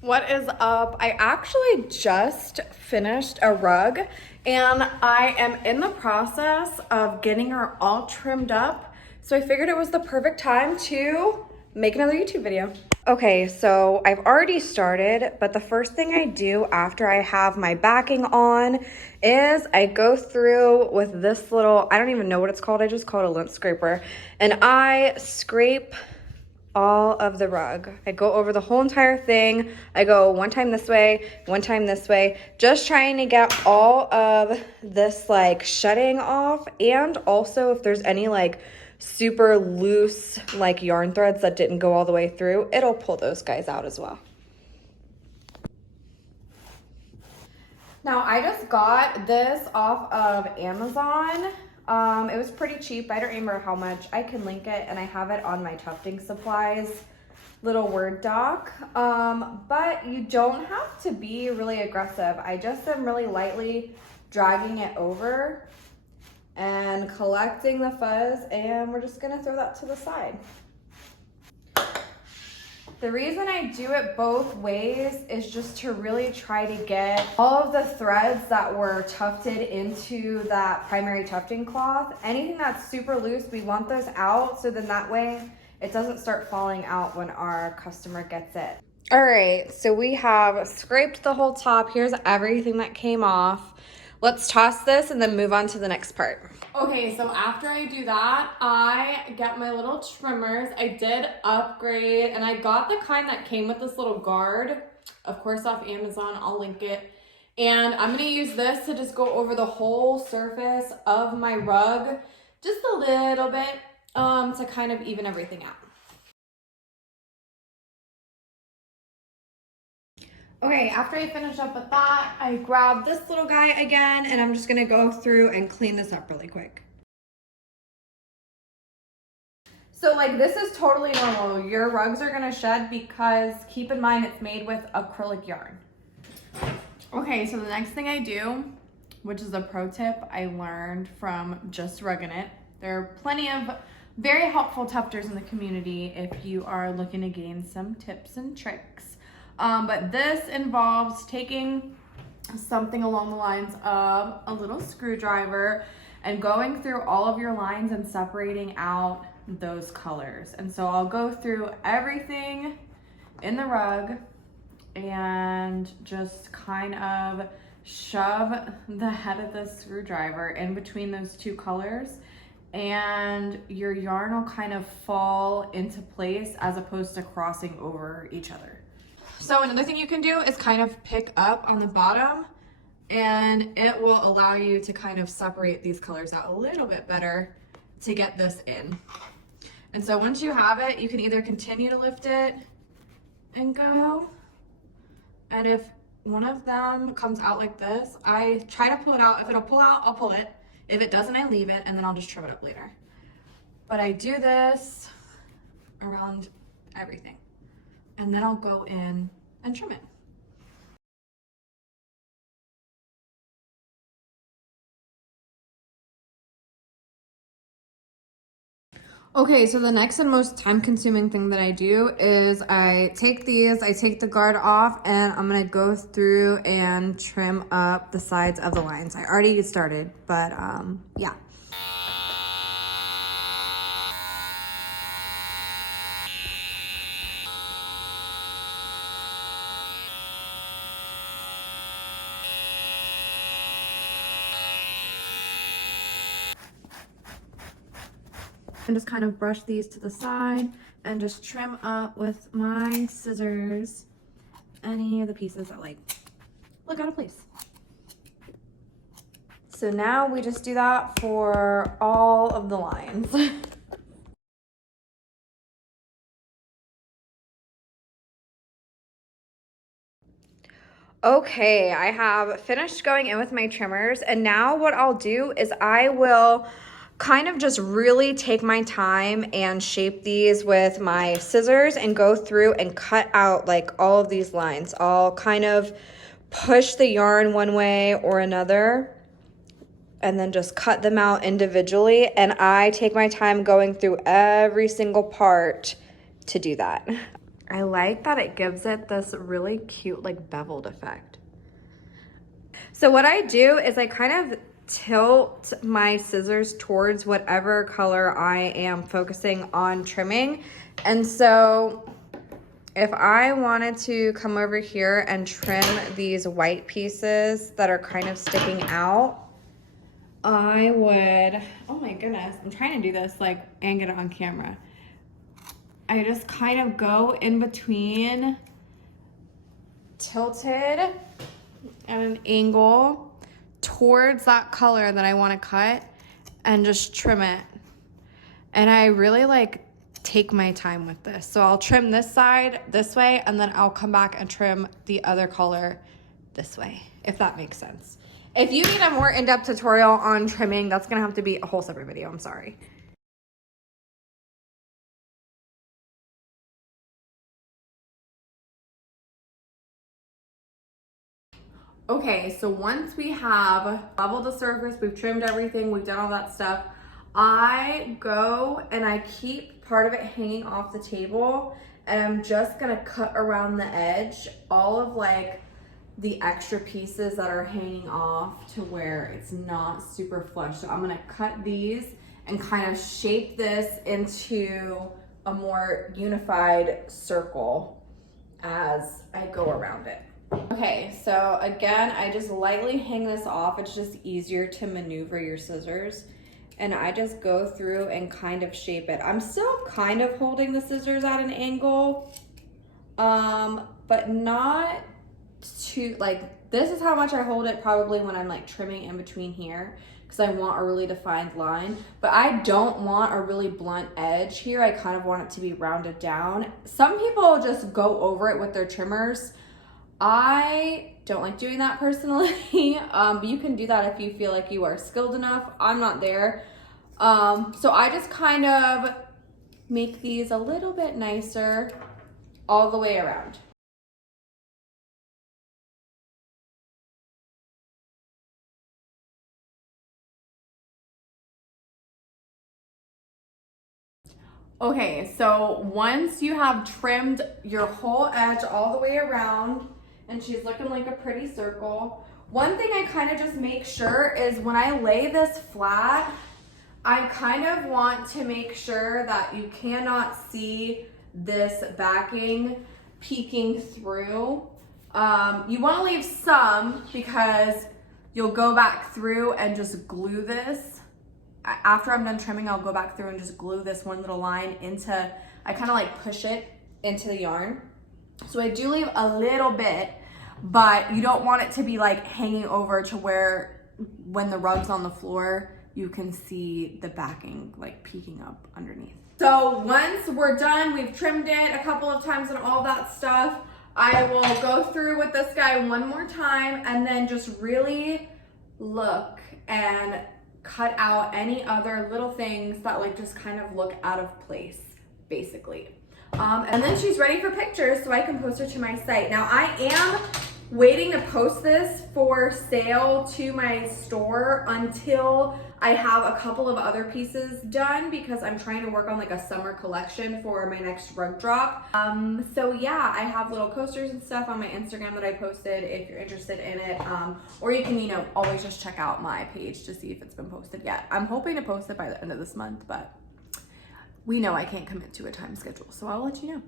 What is up? I actually just finished a rug and I am in the process of getting her all trimmed up. So I figured it was the perfect time to make another YouTube video. Okay, so I've already started, but the first thing I do after I have my backing on is I go through with this little, I don't even know what it's called. I just call it a lint scraper, and I scrape all of the rug. I go over the whole entire thing. I go one time this way, one time this way, just trying to get all of this like shedding off, and also if there's any like super loose like yarn threads that didn't go all the way through, it'll pull those guys out as well. Now I just got this off of Amazon. It was pretty cheap. I don't remember how much. I can link it and I have it on my tufting supplies little Word doc. But you don't have to be really aggressive. I just am really lightly dragging it over and collecting the fuzz, and we're just gonna throw that to the side. The reason I do it both ways is just to really try to get all of the threads that were tufted into that primary tufting cloth. Anything that's super loose, we want those out, so then that way it doesn't start falling out when our customer gets it. All right, so we have scraped the whole top. Here's everything that came off. Let's toss this and then move on to the next part. Okay, so after I do that, I get my little trimmers. I did upgrade, and I got the kind that came with this little guard, of course off Amazon. I'll link it. And I'm gonna use this to just go over the whole surface of my rug, just a little bit, to kind of even everything out. Okay, after I finish up with that, I grab this little guy again, and I'm just gonna go through and clean this up really quick. So like, this is totally normal. Your rugs are gonna shed because keep in mind it's made with acrylic yarn. Okay, so the next thing I do, which is a pro tip I learned from Just Rugging It. There are plenty of very helpful tufters in the community if you are looking to gain some tips and tricks. But this involves taking something along the lines of a little screwdriver and going through all of your lines and separating out those colors. And so I'll go through everything in the rug and just kind of shove the head of the screwdriver in between those two colors, and your yarn will kind of fall into place as opposed to crossing over each other. So another thing you can do is kind of pick up on the bottom, and it will allow you to kind of separate these colors out a little bit better to get this in. And so once you have it, you can either continue to lift it and go, and if one of them comes out like this, I try to pull it out. If it'll pull out, I'll pull it. If it doesn't, I leave it, and then I'll just trim it up later. But I do this around everything, and then I'll go in and trim it. Okay, so the next and most time-consuming thing that I do is I take the guard off, and I'm gonna go through and trim up the sides of the lines. I already started, but yeah. And just kind of brush these to the side and just trim up with my scissors any of the pieces that like look out of place. So now we just do that for all of the lines. Okay, I have finished going in with my trimmers, and now what I'll do is I will kind of just really take my time and shape these with my scissors and go through and cut out like all of these lines. I'll kind of push the yarn one way or another and then just cut them out individually, and I take my time going through every single part to do that. I like that it gives it this really cute like beveled effect. So what I do is I kind of tilt my scissors towards whatever color I am focusing on trimming. And so if I wanted to come over here and trim these white pieces that are kind of sticking out, I would, oh my goodness, I'm trying to do this like and get it on camera. I just kind of go in between, tilted at an angle towards that color that I want to cut, and just trim it. And I really like take my time with this. So I'll trim this side this way, and then I'll come back and trim the other color this way, if that makes sense. If you need a more in-depth tutorial on trimming, that's gonna have to be a whole separate video, I'm sorry. Okay, so once we have leveled the surface, we've trimmed everything, we've done all that stuff, I go and I keep part of it hanging off the table, and I'm just gonna cut around the edge, all of like the extra pieces that are hanging off to where it's not super flush. So I'm gonna cut these and kind of shape this into a more unified circle as I go around it. Okay, so again, I just lightly hang this off. It's just easier to maneuver your scissors. And I just go through and kind of shape it. I'm still kind of holding the scissors at an angle, but not too, like, this is how much I hold it probably when I'm like trimming in between here, because I want a really defined line, but I don't want a really blunt edge here. I kind of want it to be rounded down. Some people just go over it with their trimmers. I don't like doing that personally. But you can do that if you feel like you are skilled enough. I'm not there. So I just kind of make these a little bit nicer all the way around. Okay, so once you have trimmed your whole edge all the way around, and she's looking like a pretty circle, one thing I kind of just make sure is when I lay this flat, I kind of want to make sure that you cannot see this backing peeking through. You want to leave some because you'll go back through and just glue this. After I'm done trimming, I'll go back through and just glue this one little line into, I kind of like push it into the yarn. So I do leave a little bit, but you don't want it to be like hanging over to where when the rug's on the floor, you can see the backing like peeking up underneath. So once we're done, we've trimmed it a couple of times and all that stuff, I will go through with this guy one more time and then just really look and cut out any other little things that like just kind of look out of place, basically. And then she's ready for pictures so I can post her to my site. Now I am waiting to post this for sale to my store until I have a couple of other pieces done, because I'm trying to work on like a summer collection for my next rug drop. So yeah, I have little coasters and stuff on my Instagram that I posted if you're interested in it. Or you can, you know, always just check out my page to see if it's been posted yet. I'm hoping to post it by the end of this month, but we know I can't commit to a time schedule, so I'll let you know.